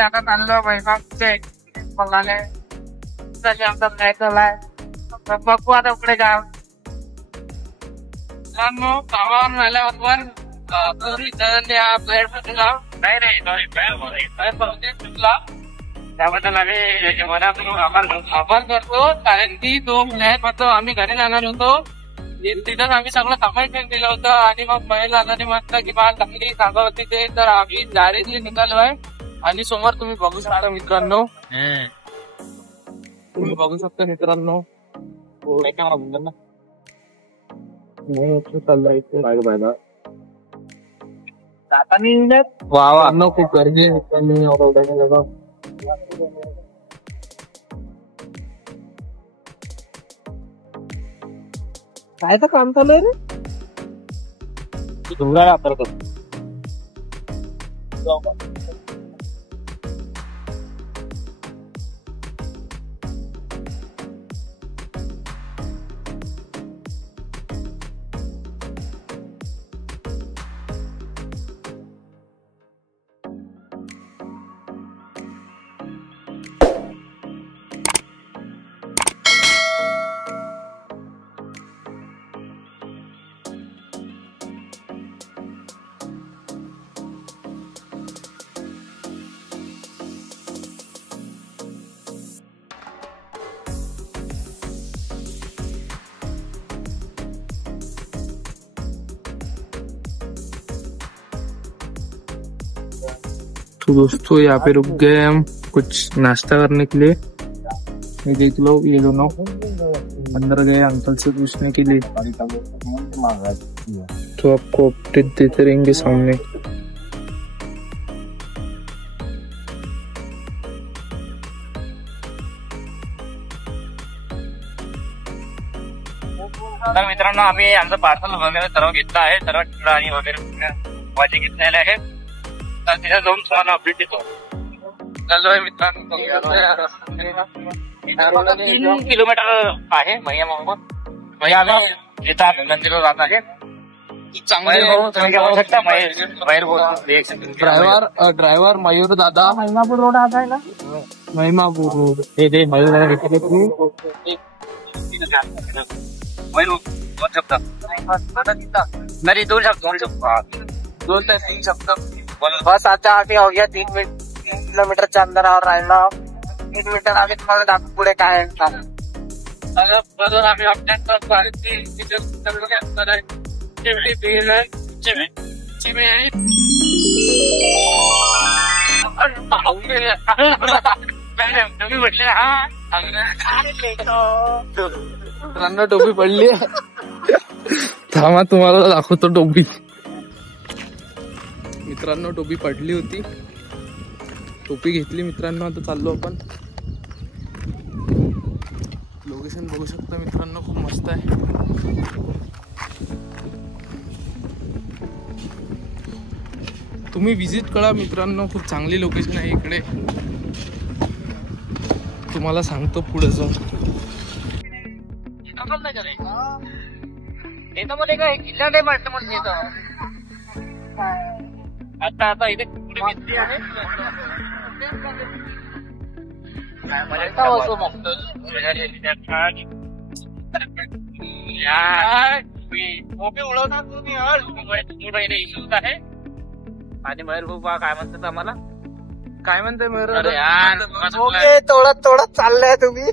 आता चाललो बैठकचे बघाले तसे आमचा काय चाललाय बघू आता पुढे काय कामावर राहिल्यावर त्याबद्दल आम्ही आभार करतो कारण की तो म्हणतो आम्ही घरी जाणार होतो तिथंच आम्ही सगळं सामान दिलं होतं आणि मग महिला म्हटलं की मला चांगली जागा होती ते तर आम्ही डायरेक्टली निघालोय आणि समोर तुम्ही बघू शकता मित्रांनो तुम्ही बघू शकता मित्रांनो वा वा खूप गरजे काय तर काम चालू आहे रे डोंगराला वापरतो तो दोस्तों यहाँ पे रुक गए हम कुछ नाश्ता करने के लिए। ये देख लो ये दोनों अंदर गए अंकल से पूछने के लिए तो आपको अपडेट देते रहेंगे सामने। तर मित्रांनो आम्ही आमचं पार्सल वगैरे सर्व घेतलं आहे सर्व टिकडा आणि वगैरे भाजी घेतलेले आहे तर तिथे जाऊन तुम्हाला अपडेट देतो। चाललोय मित्रांनो 3 किलोमीटर आहे भैया भैया आम्ही येतात नंदीला जात आहे ड्रायव्हर मयूर दादा महिमापूर रोड आता आहे ना महिमापूर रोड ते मयूर नहीं 2 शब्द 2 से 3 शब्द बस आता आगे हो गया 3 किलोमीटर च्या अंदर और राहिला 1 मीटर आगे तुम्हाला दाखवू पुढे काय आहे बरोबर आम्ही अपडेट करतो आणि तिथे मित्रांनो टोपी पडली थांबा तुम्हाला दाखवतो टोपी। मित्रांनो टोपी पडली होती टोपी घेतली मित्रांनो आता चाललो आपण। लोकेशन बघू शकता मित्रांनो खूप मस्त आहे। तुम्ही विजिट करा मित्रांनो खूप चांगली लोकेशन आहे इकडे तुम्हाला सांगतो पुढे जाऊन। किल्ला नाही वाटतं म्हणजे आता आता इथे पुढे मिस्त्री आहे उडवणार तुम्ही इशूज आहे आणि मयूर भाऊ काय म्हणतात आम्हाला काय म्हणते मयूर तोडत तोडत चाललंय तुम्ही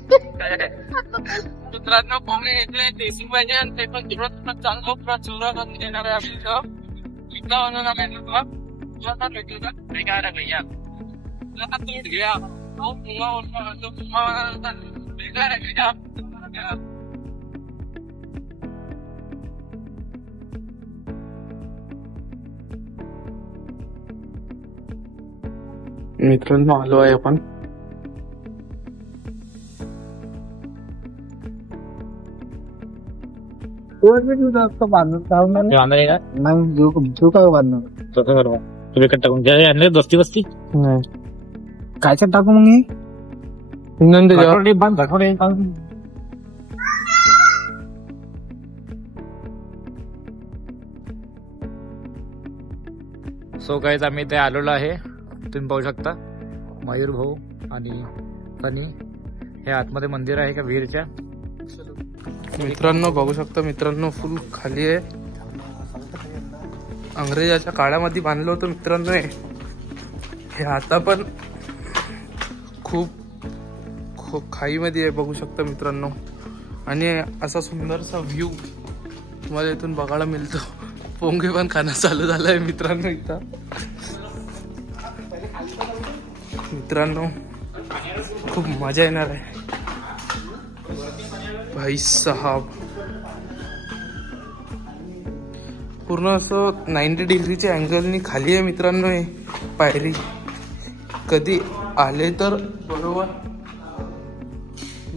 मित्रांनो कोणी येते देशी पाहिजे आणि ते पण तुरंत चांगलं पुरा चुरा करून देणार आहे आपलं इथला म्हणून आम्ही भेटू का काय भैया तोड घ्या मित्रांनो आलो आहे आपण बांधून नाही का नाही जो काय बांधणार विकत टाकून घ्या आणले बस्ती बस्ती नाही कायच्यात टाकू मग हे नंतर बांध दाखवणे सो गाईज आम्ही इथे आलेलो आहे. तुम्ही पाहू शकता मयूर भाऊ आणि सनी हे आतमध्ये मंदिर आहे का विहीरच्या. मित्रांनो बघू शकता मित्रांनो फुल खाली आहे. अंग्रेजाच्या काळामध्ये बांधलं होतं मित्रांनो हे आता पण खूप खाईमध्ये आहे बघू शकता मित्रांनो. आणि असा सुंदरसा व्ह्यू तुम्हाला इथून बघायला मिळतो. पोंगे पण खाणं चालू झालं आहे मित्रांनो इथं. मित्रांनो खूप मजा येणार आहे भाई साहब. पूर्ण असं 90 डिग्रीच्या अँगलनी खाली आहे मित्रांनो हे पायरी. कधी आले तर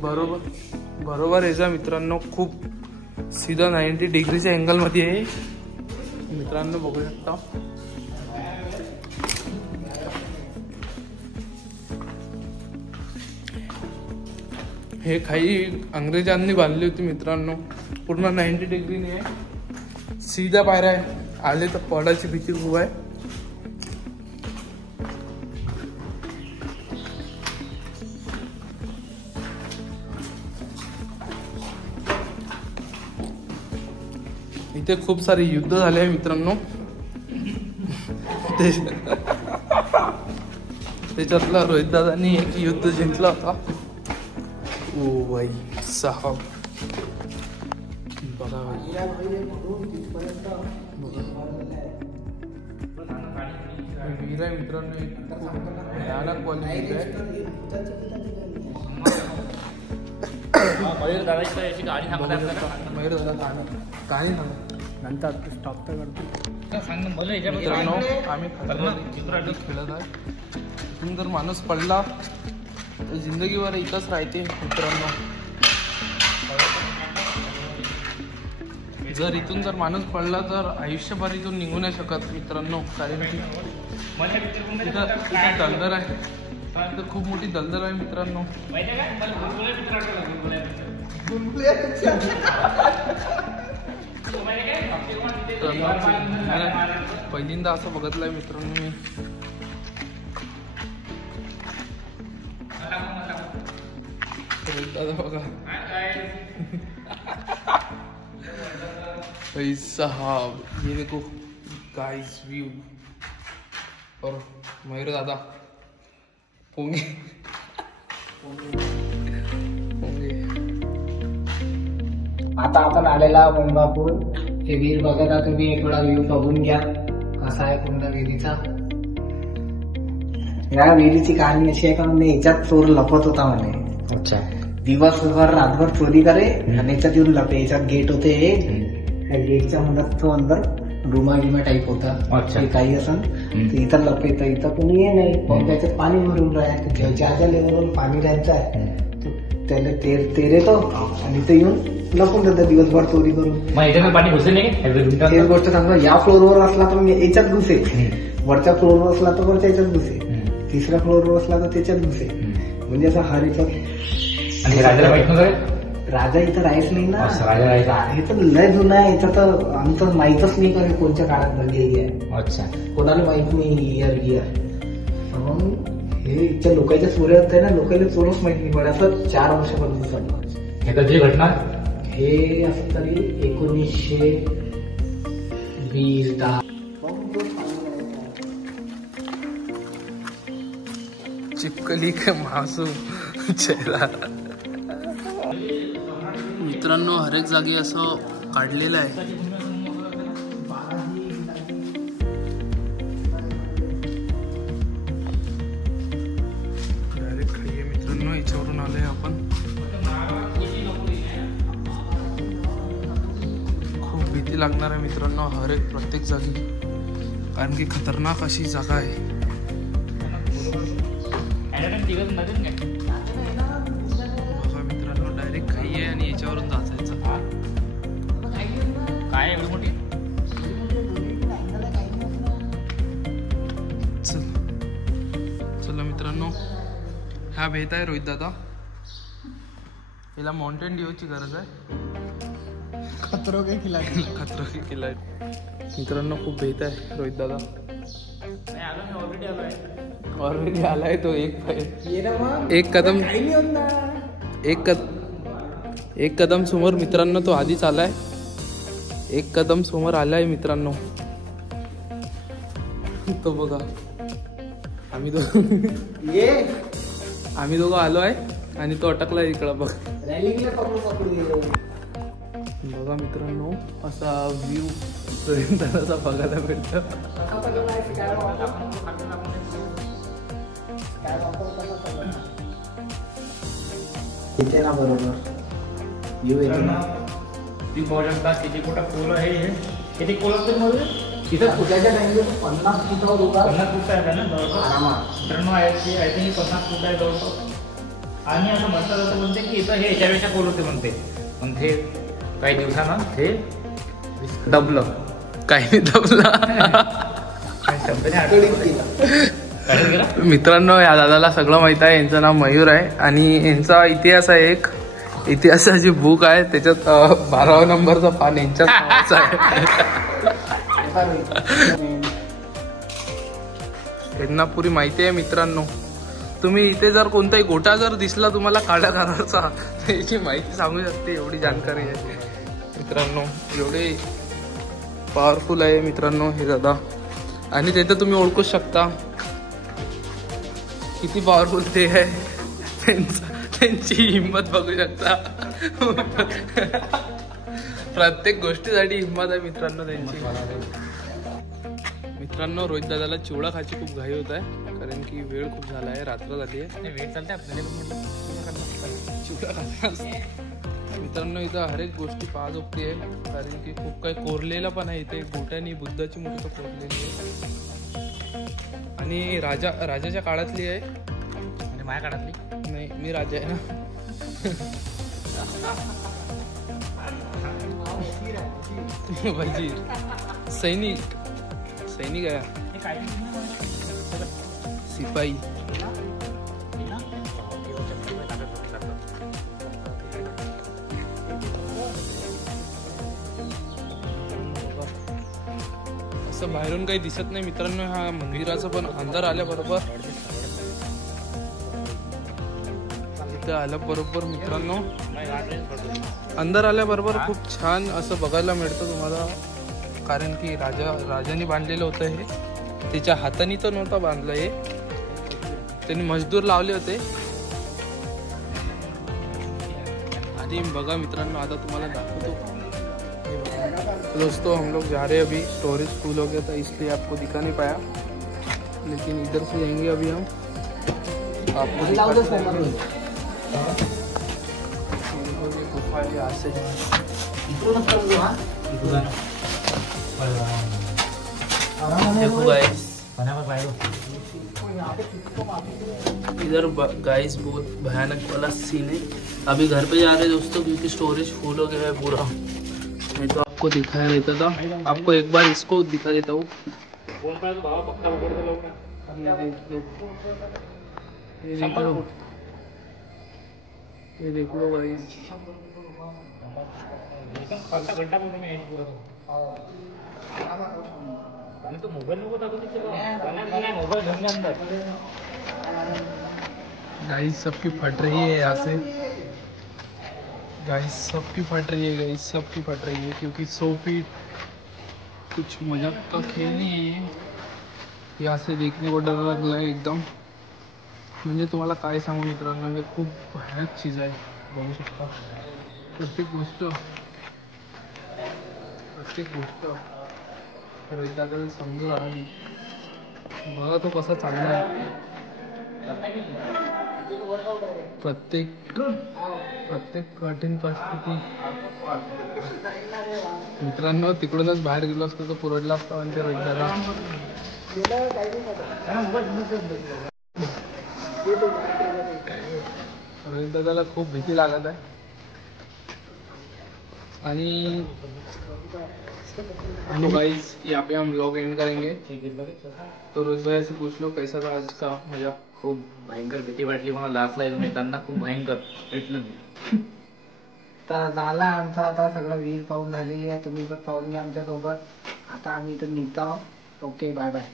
बरोबर याचा मित्रांनो. खूप सीधा 90 डिग्रीच्या अँगल मध्ये आहे मित्रांनो बघू शकता. हे खाई अंग्रेजांनी बांधली होती मित्रांनो. पूर्ण 90 डिग्रीने आहे. सीधा पायऱ्या आहे. आले तर पडायची भीती खूप आहे. इथे खूप सारे युद्ध झाले आहे मित्रांनो. त्याच्यातला रोहित दादांनी एक युद्ध जिंकला होता. ओ भाई साहब बघा विहीर आहे मित्रांनो. भयानक क्वालिटी आहे. मयूर दादा याची गाडी मयूर दादा गाणी नंतर स्टॉप तर करतो सांग मला मित्रांनो. आम्ही खेळत आहे. इथून जर माणूस पडला तर जिंदगीवर इथंच राहते मित्रांनो. जर इथून जर माणूस पडला तर आयुष्यभर इथून निघू नाही शकत मित्रांनो. कारण की इथं दलदल आहे. इथं खूप मोठी दलदल आहे मित्रांनो. पहिल्यांदा असं बघितलंय मित्रांनो मी. दादा बघा भाई साहब ये देखो गाइस व्यू. और मयूर दादा पोंगे आता आपण आलेला गंगापूर हे विहीर बघा. तुम्ही एक वेळा व्ह्यू बघून घ्या कसा आहे पूर्ण विहिरीचा. या विहिरीची कहाणी अशी आहे का म्हणजे याच्यात चोर लपत होता म्हणे. अच्छा. दिवसभर रातभर चोरी करे आणि याच्यात येऊन लपे. याच्यात गेट होते हे. त्या गेटच्या मधात तो अंदर रुमा टाईप होता. काही असं इथं लपे तर इथं कोणी ये नाही. पण त्याच्यात पाणी भरून राहायचं. ज्या लेवलवर पाणी राहायचं आहे त्याला तेरे तो आणि ते येऊन लपून जातात दिवसभर चोरी करून. पाणी घुसे नाही. एक गोष्ट सांगतो. या फ्लोअरवर असला तर याच्यात घुसे. वरच्या फ्लोअरवर असला तर वरच्या याच्यात घुसे. तिसऱ्या फ्लोअरवर असला तर त्याच्यात घुसे. म्हणजे असं हर राजा इथं राहायच नाही ना. हे तर लय जुनं आहे. याचं तर आमचं माहीतच नाही का कोणत्या काळात घडलेली आहे. अच्छा. कोणाला माहित नाही इयर. म्हणून हे इथच्या लोकांच्या चोऱ्या होत आहे ना. लोकांना चोरच माहित नाही. पण असं 4 वर्षापर्यंत हे कधी घटना. हे असं तरी 1920 10. चिपकली का मासूम चेहरा. मित्रांनो हर एक जागी असं काढलेलं आहे. डायरेक्ट खाली आहे मित्रांनो. याच्यावरून आलोय आपण. खूप भीती लागणार आहे मित्रांनो हर एक प्रत्येक जागी. कारण की खतरनाक अशी जागा आहे. बघा मित्रांनो डायरेक्ट खाई आहे आणि याच्यावरून जायचं. काय एवढी मोठी मित्रांनो, हा भेट आहे रोहित दादा. हिला माउंटेन ड्यूची गरज आहे. खतरो के खिलाडी. खतरो के खिलाडी. मित्रांनो खूप भेट आहे रोहित दादा. ऑलरेडी आलाय तो. एक कदम समोर मित्रांनो, तो आधीच आलाय. एक कदम समोर आलाय मित्रांनो. तो बघा, आम्ही दोघं आलो आहे आणि तो अटकलाय इकडं. बघ बघा मित्रांनो, असा व्ह्यू दादाचा बघायला भेटतो. येते ना बरोबर व्ह्यू येते ना. ती पाहू शकता किती मोठा पूल आहे हे. किती पूल असते मध्ये तिथं पुण्याच्या टाइमला 50 फुटावर होता. 50 फूट आहे ना आरामात. मित्रांनो, आय थिंक 50 फूट आहे जवळपास. आणि असं म्हणतात असं म्हणते की इथं हे याच्यापेक्षा खोल होते म्हणते, पण ते काही दिवसानं ते दबलं. काही दबलं. मित्रांनो, या दादाला सगळं माहित आहे. यांचं नाव मयूर आहे आणि यांचा इतिहास आहे. एक इतिहासाची बुक आहे, त्याच्यात 12 नंबरचा पान यांच्याच नावाचं आहे. यांना पुरी माहिती आहे मित्रांनो. तुम्ही इथे जर कोणताही गोटा जर दिसला तुम्हाला काळ्या कलरचा, त्याची माहिती सांगू शकते. एवढी जाणकारी आहे मित्रांनो. एवढे पॉवरफुल आहे मित्रांनो हे दादा. आणि ते तर तुम्ही ओळखूच शकता किती पॉवरफुल ते आहे. त्यांची हिंमत बघू शकता. प्रत्येक गोष्टीसाठी हिंमत आहे मित्रांनो त्यांची. मित्रांनो, रोहित दादाला चिवडा खायची खूप घाई होत आहे, कारण की वेळ खूप झाला आहे, रात्र झाली आहे. वेळ चालते आपल्याला. चिवडा खायचा मित्रांनो. इथं हर एक गोष्टी पाहा जोगती आहे, कारण की खूप काही कोरलेलं पण आहे इथे. गोट्यानी बुद्धाची मूर्ती कोरलेली आहे आणि राजाच्या काळातली आहे. म्हणजे माझ्या काळातली नाही, मी राजा आहे ना. वजीर, सैनिक आहे, सिपाही. असं बाहेरून काही दिसत नाही मित्रांनो. ह्या मंदिराचं पण अंदर आल्याबरोबर, इथं आल्याबरोबर मित्रांनो, अंदर आल्याबरोबर खूप छान असं बघायला मिळतं तुम्हाला. कारण की राजाने बांधलेलं होतं हे. त्याच्या हाताने तर नव्हतं बांधलं हे, त्यांनी मजदूर लावले होते. आणि बघा मित्रांनो, आता तुम्हाला दाखवतो. दोस्तों, हम लोग जा रहे हैं अभी. स्टोरेज फुल हो गया था इसलिए आपको दिखा नहीं पाया, लेकिन इधर से जाएंगे अभी हम. आपको गुफा है, यहाँ से देखो गाइस, इधर गाइस बहुत भयानक वाला सीन है. अभी घर पे जा रहे हैं दोस्तों, क्योंकि स्टोरेज फुल हो गया है पूरा. मैं तो आपको दिखाया रहता था, आपको एक बार इसको दिखा देता हूँ. ये देख लो गाइस. गाइस सबकी फट रही है यहाँ से. गाइस सबकी फट रही है. गाइस सबकी फट रही है, क्योंकि 100 फीट कुछ मजाक का खेल नहीं है. यहाँ से देखने को डर लग रहा है एकदम. म्हणजे तुम्हाला काय सांगू मित्रांनो, हे खूप भयानक चीज आहे. बघू शकता प्रत्येक गोष्ट रोहित दादाला समजून आली. बघा तो कसा चालला आहे. प्रत्येक कठीण परिस्थिती. मित्रांनो, तिकडूनच बाहेर गेलो असतो तर पुरडला असता. आणि ते रोहित दादा रोहित दादाला खूप भीती लागत आहे. आणि गाइस यहाँ पे हम व्लॉग एंड करेंगे. तो रोहित भाई से पूछ लो कैसा था आज का मजा. खूप भयंकर भीती वाटली मला लास्टला इथून येताना, खूप भयंकर भेटलं. तर झाला आमचा आता सगळं विहीर पाहून झालेली आहे. तुम्ही पण पाहून घ्या आमच्या सोबत. आता आम्ही इथून निघतो. Okay, bye bye.